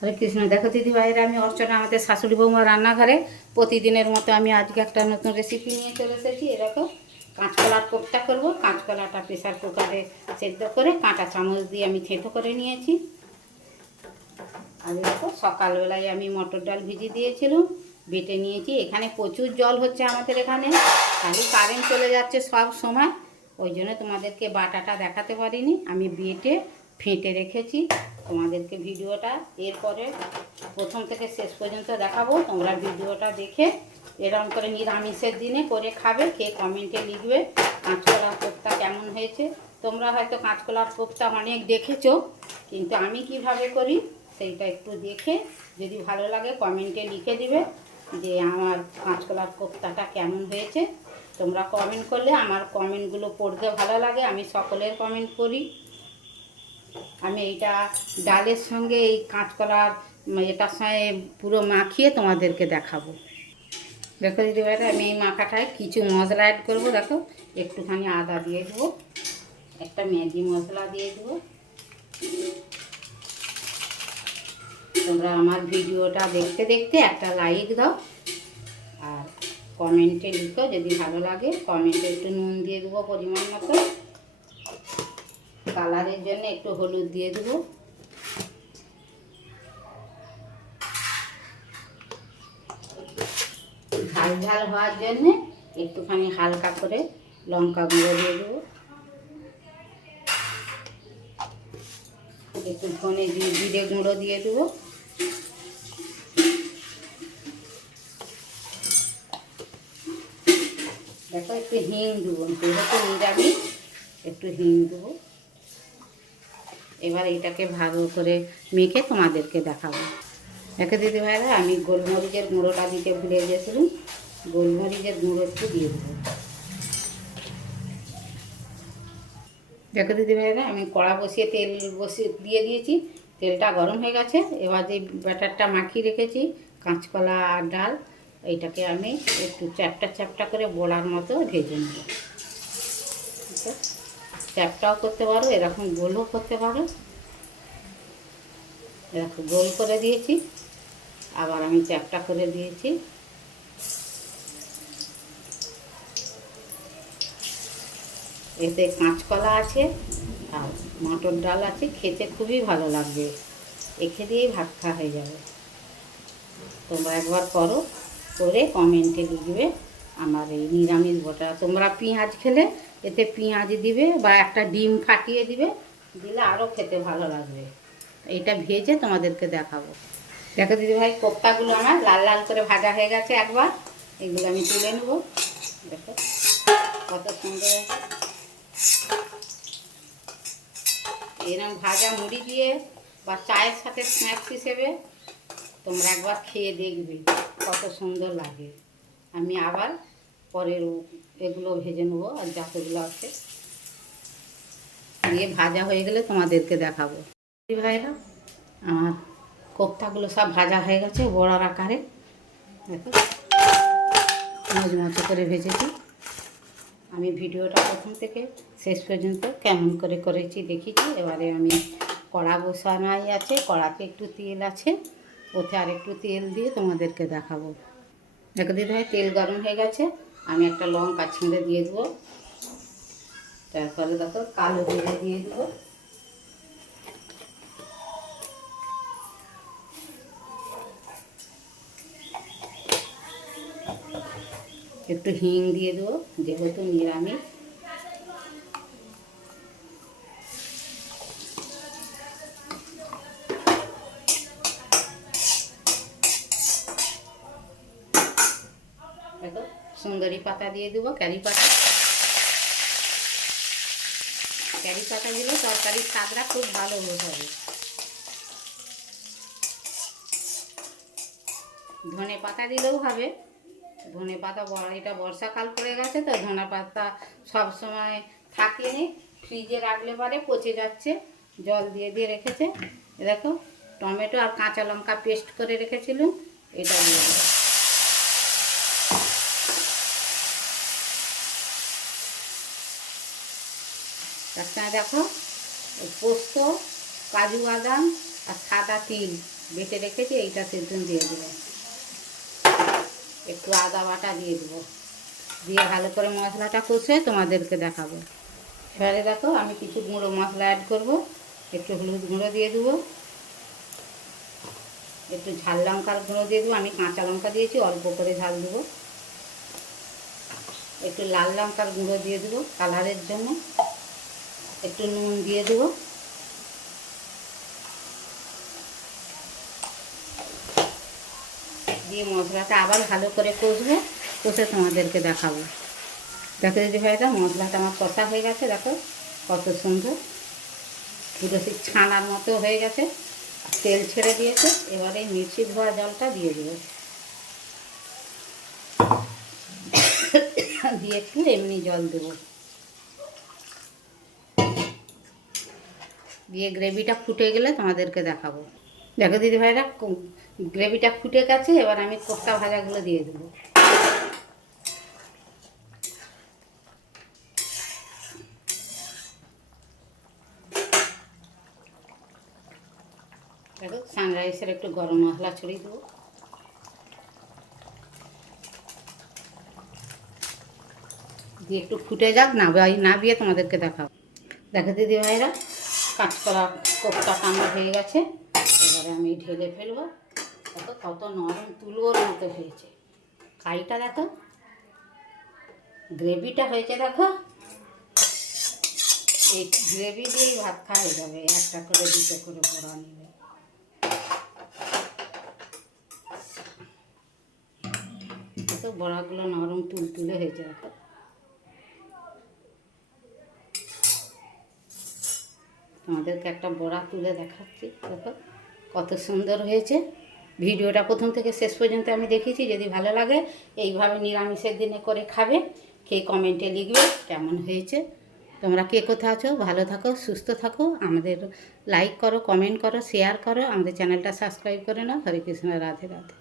হরে কৃষ্ণ। দেখো দিদি ভাইরা, আমি অর্চনা, আমাদের শাশুড়ি বৌমা রান্নাঘরে প্রতিদিনের মতো আমি আজকে একটা নতুন রেসিপি নিয়ে চলে এসেছি। এরকম কাঁচকলার কোপ্তা করব। কাঁচকলাটা প্রেসার কুকারে সেদ্ধ করে কাঁটা চামচ দিয়ে আমি থেঁতো করে নিয়েছি। আর দেখো সকালবেলায় আমি মটর ডাল ভিজিয়ে দিয়েছিলাম, বেটে নিয়েছি। এখানে প্রচুর জল হচ্ছে আমাদের এখানে, খালি কারেন্ট চলে যাচ্ছে সব সময়, ওই জন্য তোমাদেরকে বাটাটা দেখাতে পারিনি। আমি বেটে ফেটে রেখেছি। তোমাদেরকে ভিডিওটা এরপরে প্রথম থেকে শেষ পর্যন্ত দেখাবো। তোমরা ভিডিওটা দেখে এরকম করে নিরামিষের দিনে করে খাবে, কে কমেন্টে লিখবে কাঁচকলার কোপ্তা কেমন হয়েছে। তোমরা হয়তো কাঁচকলার কোপ্তা অনেক দেখেছো, কিন্তু আমি কিভাবে করি সেইটা একটু দেখে যদি ভালো লাগে কমেন্টে লিখে দিবে যে আমার কাঁচকলার কোপ্তাটা কেমন হয়েছে। তোমরা কমেন্ট করলে আমার কমেন্টগুলো পড়তে ভালো লাগে, আমি সকলের কমেন্ট করি। আমি এইটা ডালের সঙ্গে এই কাঁচকলার এটার সঙ্গে পুরো মাখিয়ে তোমাদেরকে দেখাবো। দেখো দিদি ভাইরা, আমি এই মাখাটায় কিছু মশলা অ্যাড করবো। দেখো একটুখানি আদা দিয়ে দেবো, একটা ম্যাগি মশলা দিয়ে দেবো। তোমরা আমার ভিডিওটা দেখতে দেখতে একটা লাইক দাও আর কমেন্টে লিখো যদি ভালো লাগে। কমেন্টে একটু নুন দিয়ে দেবো পরিমাণ মতো, কালারের জন্য একটু হলুদ দিয়ে দেবো। ঝাল ঝাল হওয়ার জন্য একটুখানি হালকা করে লঙ্কা গুঁড়ো দিয়ে দেবো, একটু ধনে জিরে গুঁড়ো দিয়ে দেবো। দেখো একটু হিং দেবো, যেহেতু নিরামিষ একটু হিং দেবো। এবার এটাকে ভালো করে মেখে তোমাদেরকে দেখাবো। দেখো দিদি ভাইরা, আমি গোলমরিচের গুঁড়োটা দিতে ভুলে গেছিলাম, গোলমরিচের গুঁড়ো একটু দিয়ে দেবো। দেখো দিদি ভাইরা, আমি কড়া বসিয়ে তেল দিয়ে দিয়েছি, তেলটা গরম হয়ে গেছে। এবার যে ব্যাটারটা মাখিয়ে রেখেছি কাঁচকলা আর ডাল, এইটাকে আমি একটু চ্যাপটা চ্যাপটা করে বড়ার মতো ভেজে নেব। চ্যাপটাও করতে পারো, এরকম গোলও করতে পারো। এরকম গোল করে দিয়েছি, আবার আমি চ্যাপটা করে দিয়েছি। এতে কাঁচকলা আছে আর মটর ডাল আছে, খেতে খুবই ভালো লাগবে। এখে দিয়েই ভাত খাওয়া হয়ে যাবে। তোমরা একবার করো, করে কমেন্টে লিখবে আমার এই নিরামিষ বটা। তোমরা পেঁয়াজ খেলে এতে পেঁয়াজ দিবে বা একটা ডিম ফাটিয়ে দিবে, দিলে আরও খেতে ভালো লাগবে। এইটা ভেজে তোমাদেরকে দেখাবো। দেখো দিদিভাই, কোপ্তাগুলো আমার লাল লাল করে ভাজা হয়ে গেছে একবার, এগুলো আমি তুলে নেব। দেখো কত সুন্দর। এরকম ভাজা মুড়ি দিয়ে বা চায়ের সাথে স্ন্যাক্স হিসেবে তোমরা একবার খেয়ে দেখবে কত সুন্দর লাগে। আমি আবার পরের এগুলো ভেজে নেবো, আর যতগুলো আছে দিয়ে ভাজা হয়ে গেলে তোমাদেরকে দেখাবো। ভাইরা, আমার কোপ্তাগুলো সব ভাজা হয়ে গেছে বড়ার আকারে। দেখো মচমচে করে ভেজেছি। আমি ভিডিওটা প্রথম থেকে শেষ পর্যন্ত কেমন করে করেছি দেখিয়েছি। এবারে আমি কড়া বসানোই আছে, কড়াতে একটু তেল আছে, ওতে আর একটু তেল দিয়ে তোমাদেরকে দেখাবো। দেখো দিদি ভাই, তেল গরম হয়ে গেছে, আমি একটা লঙ্কা ছিঁড়ে দিয়ে দেবো। তারপরে দেখো কালো জিরে দিয়ে দেবো, একটু হিং দিয়ে দেবো যেহেতু নিরামিষ। দেখো সুন্দরী পাতা দিয়ে দেবো, ক্যারি পাতা। ক্যারি পাতা দিলে তরকারির স্বাদটা খুব ভালো হবে। ধনে পাতা দিলেও হবে, ধনে পাতা এটা বর্ষাকাল পড়ে গেছে তো ধনে পাতা সবসময় থাকিনি, ফ্রিজে রাখলে পরে পচে যাচ্ছে, জল দিয়ে দিয়ে রেখেছে। দেখো টমেটো আর কাঁচা লঙ্কা পেস্ট করে রেখেছিলাম, এটা দিয়ে দেবো। তার সঙ্গে দেখো পোস্ত, কাজু বাদাম আর সাদা তিল বেটে রেখেছি, এইটা সেদ্ধ দিয়ে দেবো। একটু আদা বাটা দিয়ে দেবো, দিয়ে ভালো করে মশলাটা কষে তোমাদেরকে দেখাবো। এবারে দেখো আমি কিছু গুঁড়ো মশলা অ্যাড করবো। একটু হলুদ গুঁড়ো দিয়ে দেবো, একটু ঝাল লঙ্কার গুঁড়ো দিয়ে দেবো। আমি কাঁচা লঙ্কা দিয়েছি, অল্প করে ঝাল দেবো। একটু লাল লঙ্কার গুঁড়ো দিয়ে দেবো কালারের জন্য। একটু নুন দিয়ে দেবো। দিয়ে মশলাটা আবার ভালো করে কষবো, কষে তোমাদেরকে দেখাবো। দেখো দিদি ভাইরা, মশলাটা আমার কষা হয়ে গেছে। দেখো কত সুন্দর, পুরো সেই ছানার মতো হয়ে গেছে, তেল ছেড়ে দিয়েছে। এবারে মির্চি ধোয়া জলটা দিয়ে দেবো, দিয়ে একটু এমনি জল দেবো, দিয়ে গ্রেভিটা ফুটে গেলে তোমাদেরকে দেখাবো। দেখো দিদি ভাইরা, গ্রেভিটা ফুটে গেছে। এবার আমি কোপ্তা ভাজাগুলো দিয়ে দেবো। দেখো সানরাইসের একটু গরম মশলা ছড়িয়ে দেবো। দিয়ে একটু ফুটে যাক, না দিয়ে তোমাদেরকে দেখাবো। দেখো দিদি ভাইরা, কাঁচকলা কোপ্তাটা আমার হয়ে গেছে। এবারে আমি ঢেলে ফেলবো। দেখো কত নরম তুলোর মতো হয়েছে। কাইটা দেখো, গ্রেভিটা হয়েছে দেখো। এই গ্রেভি দিয়েই ভাত খাওয়া যাবে, একটা করে দুটো করে বড়া নেবে। তো বড়াগুলো নরম তুলতুলে হয়েছে দেখো। তোমাদেরকে একটা বড়া তুলে দেখাচ্ছি, দেখো কত সুন্দর হয়েছে। ভিডিওটা প্রথম থেকে শেষ পর্যন্ত আমি দেখিয়েছি। যদি ভালো লাগে এইভাবে নিরামিষের দিনে করে খাবে, খেয়ে কমেন্টে লিখবে কেমন হয়েছে। তোমরা কে কোথায় আছো, ভালো থাকো, সুস্থ থাকো। আমাদের লাইক করো, কমেন্ট করো, শেয়ার করো, আমাদের চ্যানেলটা সাবস্ক্রাইব করে নাও। হরে কৃষ্ণ, রাধে রাধে।